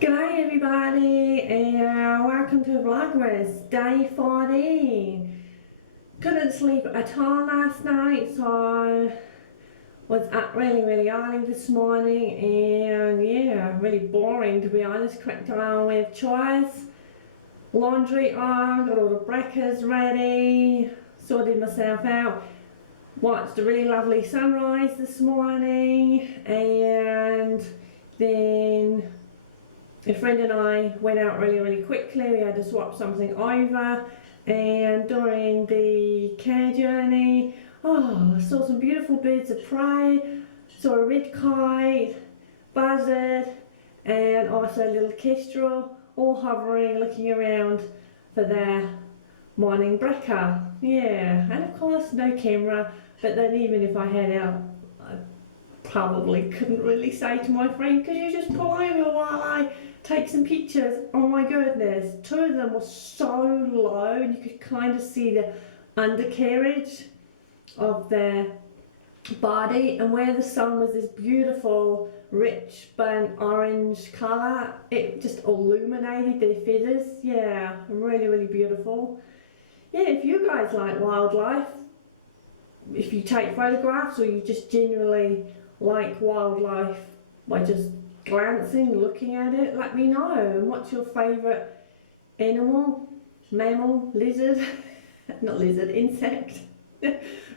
G'day everybody and welcome to Vlogmas day 14. Couldn't sleep at all last night, so was up really early this morning, and yeah, really boring to be honest. Cracked on with chores, laundry on, got all the breakfast ready, sorted myself out, watched a really lovely sunrise this morning, and then a friend and I went out really quickly. We had to swap something over, and during the car journey, I saw some beautiful birds of prey. Saw a red kite, buzzard, and also a little kestrel, all hovering, looking around for their morning breakfast. Yeah, and of course no camera, but then even if I had out, I probably couldn't really say to my friend, could you just pull over while I take some pictures? Oh my goodness, two of them were so low and you could kind of see the undercarriage of their body, and where the sun was this beautiful rich burnt orange colour, it just illuminated their feathers. Yeah, really beautiful. Yeah, if you guys like wildlife, if you take photographs or you just generally like wildlife by just glancing, looking at it, let me know. And what's your favourite animal, mammal, lizard, not lizard, insect,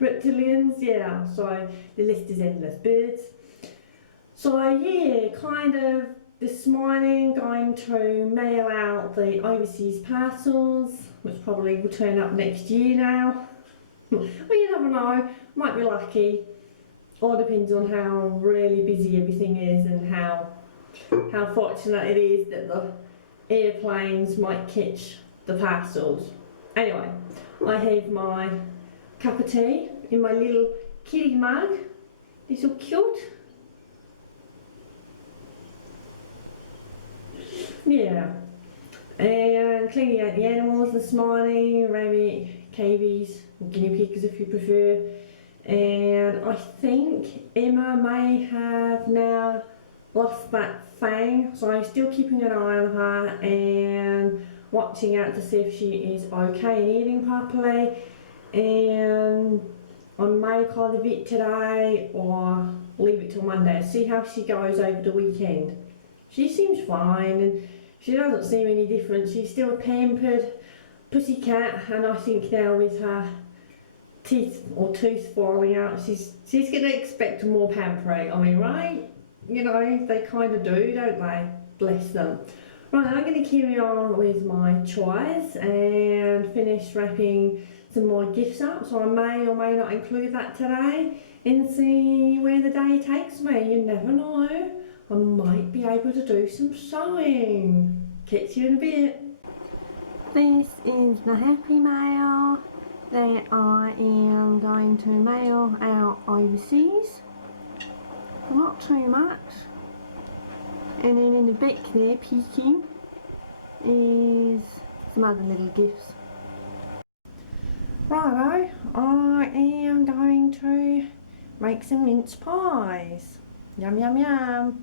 reptilians? Yeah, so the list is endless. Birds. So yeah, kind of this morning going to mail out the overseas parcels, which probably will turn up next year now. Well, you never know, might be lucky. All depends on how really busy everything is and how fortunate it is that the airplanes might catch the parcels. Anyway, I have my cup of tea in my little kitty mug. They're so cute. Yeah, and cleaning out the animals this morning, rabbit, cavies, guinea pigs if you prefer. And I think Emma may have now lost that fang, so I'm still keeping an eye on her and watching out to see if she is okay and eating properly. And I may call the vet today or leave it till Monday, see how she goes over the weekend. She seems fine and she doesn't seem any different. She's still a pampered pussycat, and I think now with her teeth or tooth falling out, she's going to expect more pampering. I mean, right? You know, they kind of do, don't they? Bless them. Right, I'm going to carry on with my chores and finish wrapping some more gifts up. So I may or may not include that today and see where the day takes me. You never know. I might be able to do some sewing. Catch you in a bit. This is the happy mail that I am going to mail out overseas. Not too much. And then in the back there, peeking, is some other little gifts. Righto, I am going to make some mince pies. Yum.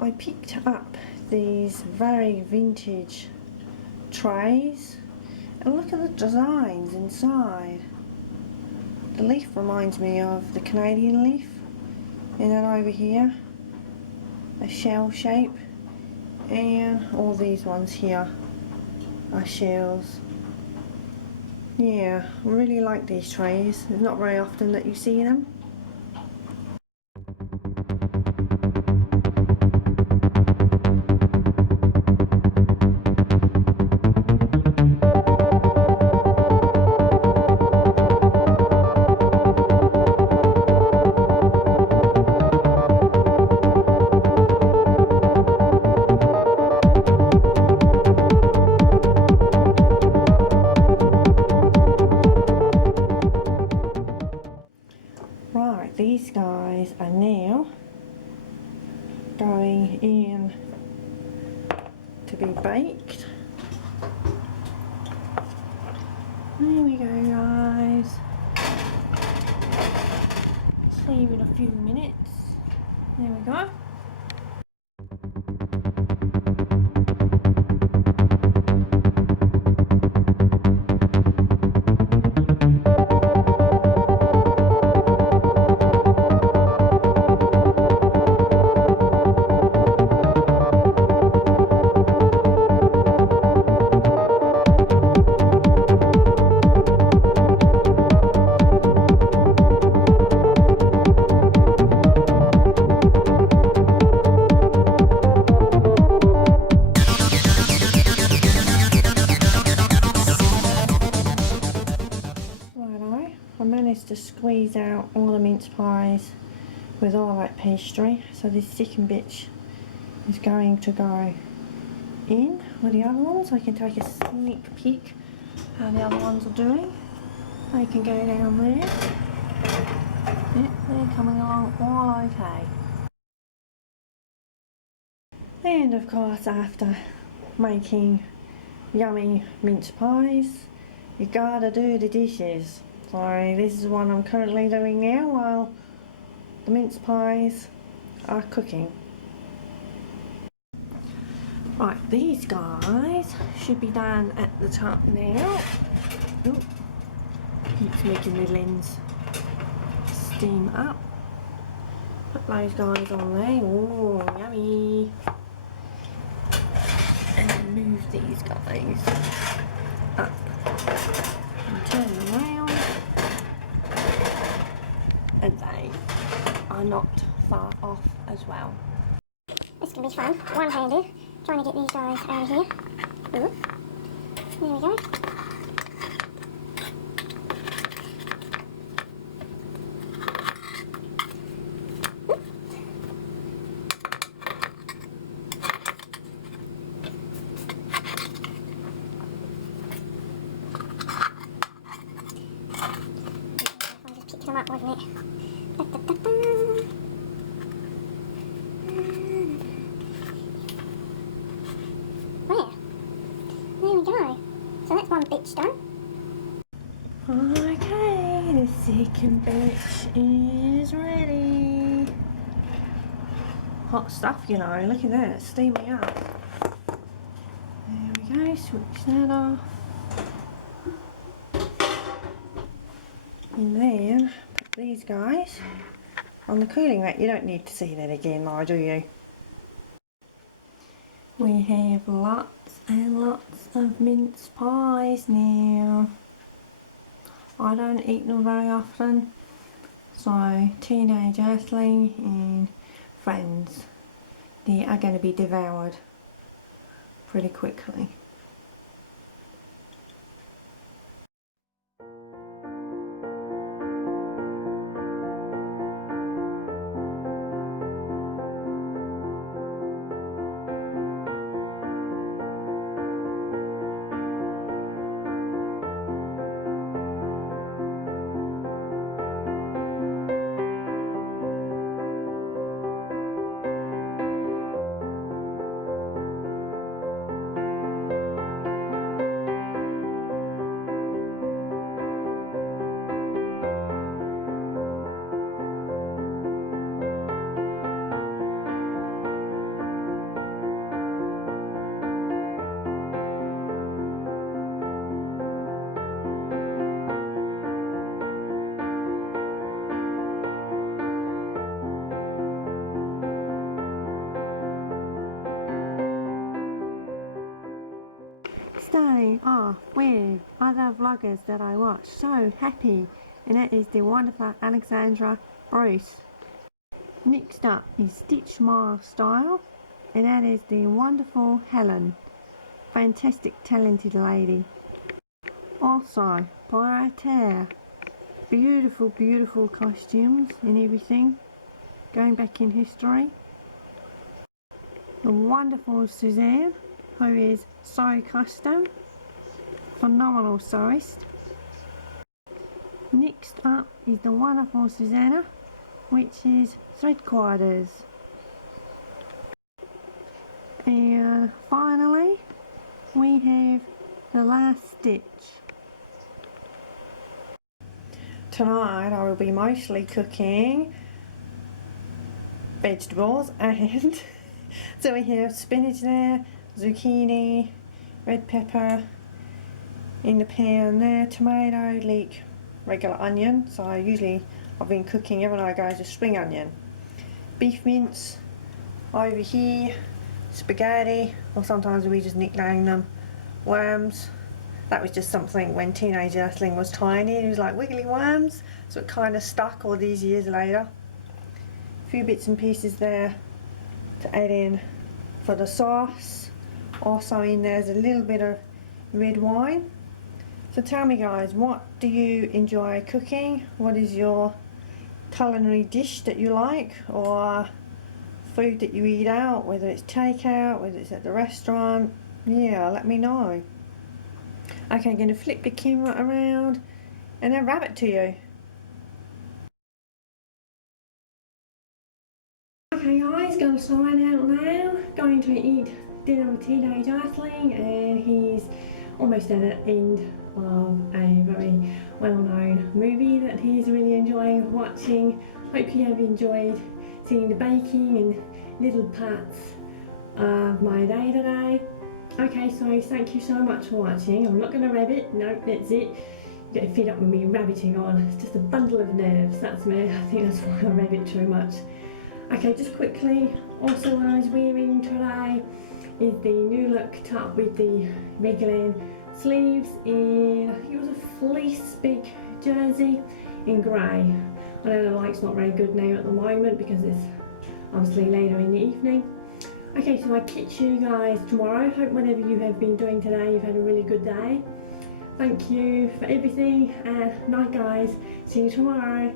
I picked up these very vintage trays and look at the designs inside. The leaf reminds me of the Canadian leaf, and then over here a shell shape, and all these ones here are shells. yeah, I really like these trays. It's not very often that you see them. Right, these guys are now going in to be baked. There we go, guys. Just leave it a few minutes. There we go. I managed to squeeze out all the mince pies with all that pastry, so this second bit is going to go in with the other ones. I can take a sneak peek how the other ones are doing. They can go down there. Yep, they're coming along all okay. And of course, after making yummy mince pies, you gotta do the dishes. So this is what I'm currently doing now while the mince pies are cooking. Right, these guys should be done at the top now. Ooh, keeps making the lens steam up. Put those guys on there. Oh, yummy. And move these guys up and turn them around. And they are not far off as well. This can be fun, one-handed, trying to get these guys out of here. Ooh. There we go. I just picked them up, wasn't it? Da, da, da, da. There we go. So that's one bitch done. Okay, the second batch is ready. Hot stuff, you know, look at that, it's steaming up. There we go, switch that off. And then put these guys on the cooling rack. You don't need to see that again, though, do you? We have lots and lots of mince pies now. I don't eat them very often, so teenage Earthling and friends, they are going to be devoured pretty quickly. starting off with other vloggers that I watch. So happy, and that is the wonderful Alexandra Bruce. Next up is Stitch My Style, and that is the wonderful Helen. Fantastic, talented lady. Also, Brighter. Beautiful, beautiful costumes and everything. Going back in history. The wonderful Suzanne, who is Sew Custom. Phenomenal sewist. Next up is the wonderful Susanna, which is Thread Quarters. And finally, we have the Last Stitch. Tonight I will be mostly cooking vegetables, and so we have spinach there, zucchini, red pepper in the pan there, tomato, leek, regular onion. So I've been cooking, haven't I guys, a spring onion. Beef mince over here, spaghetti, or sometimes we just nickname them worms. That was just something when teenage Earthling was tiny, it was like wiggly worms, so it kind of stuck all these years later. A few bits and pieces there to add in for the sauce. Also in there's a little bit of red wine. So tell me guys, what do you enjoy cooking? What is your culinary dish that you like, or food that you eat out, whether it's takeout, whether it's at the restaurant? Yeah, let me know. Okay, I'm going to flip the camera around and then wrap it to you. Okay guys, going to sign out now. Going to eat dinner with Teenage Earthling, and he's almost at the end of a very well-known movie that he's really enjoying watching. Hope you have enjoyed seeing the baking and little parts of my day today. Okay, so thank you so much for watching. I'm not going to rabbit, no, that's it. You get fed up with me rabbiting on. It's just a bundle of nerves, that's me. I think that's why I rabbit too much. Okay, just quickly, also what I was wearing today is the new look top with the regular sleeves in, I think it was a fleece big jersey in grey. I know the light's not very good now at the moment because it's obviously later in the evening. Okay, so I catch you guys tomorrow. Hope whatever you have been doing today, you've had a really good day. Thank you for everything, and night guys. See you tomorrow.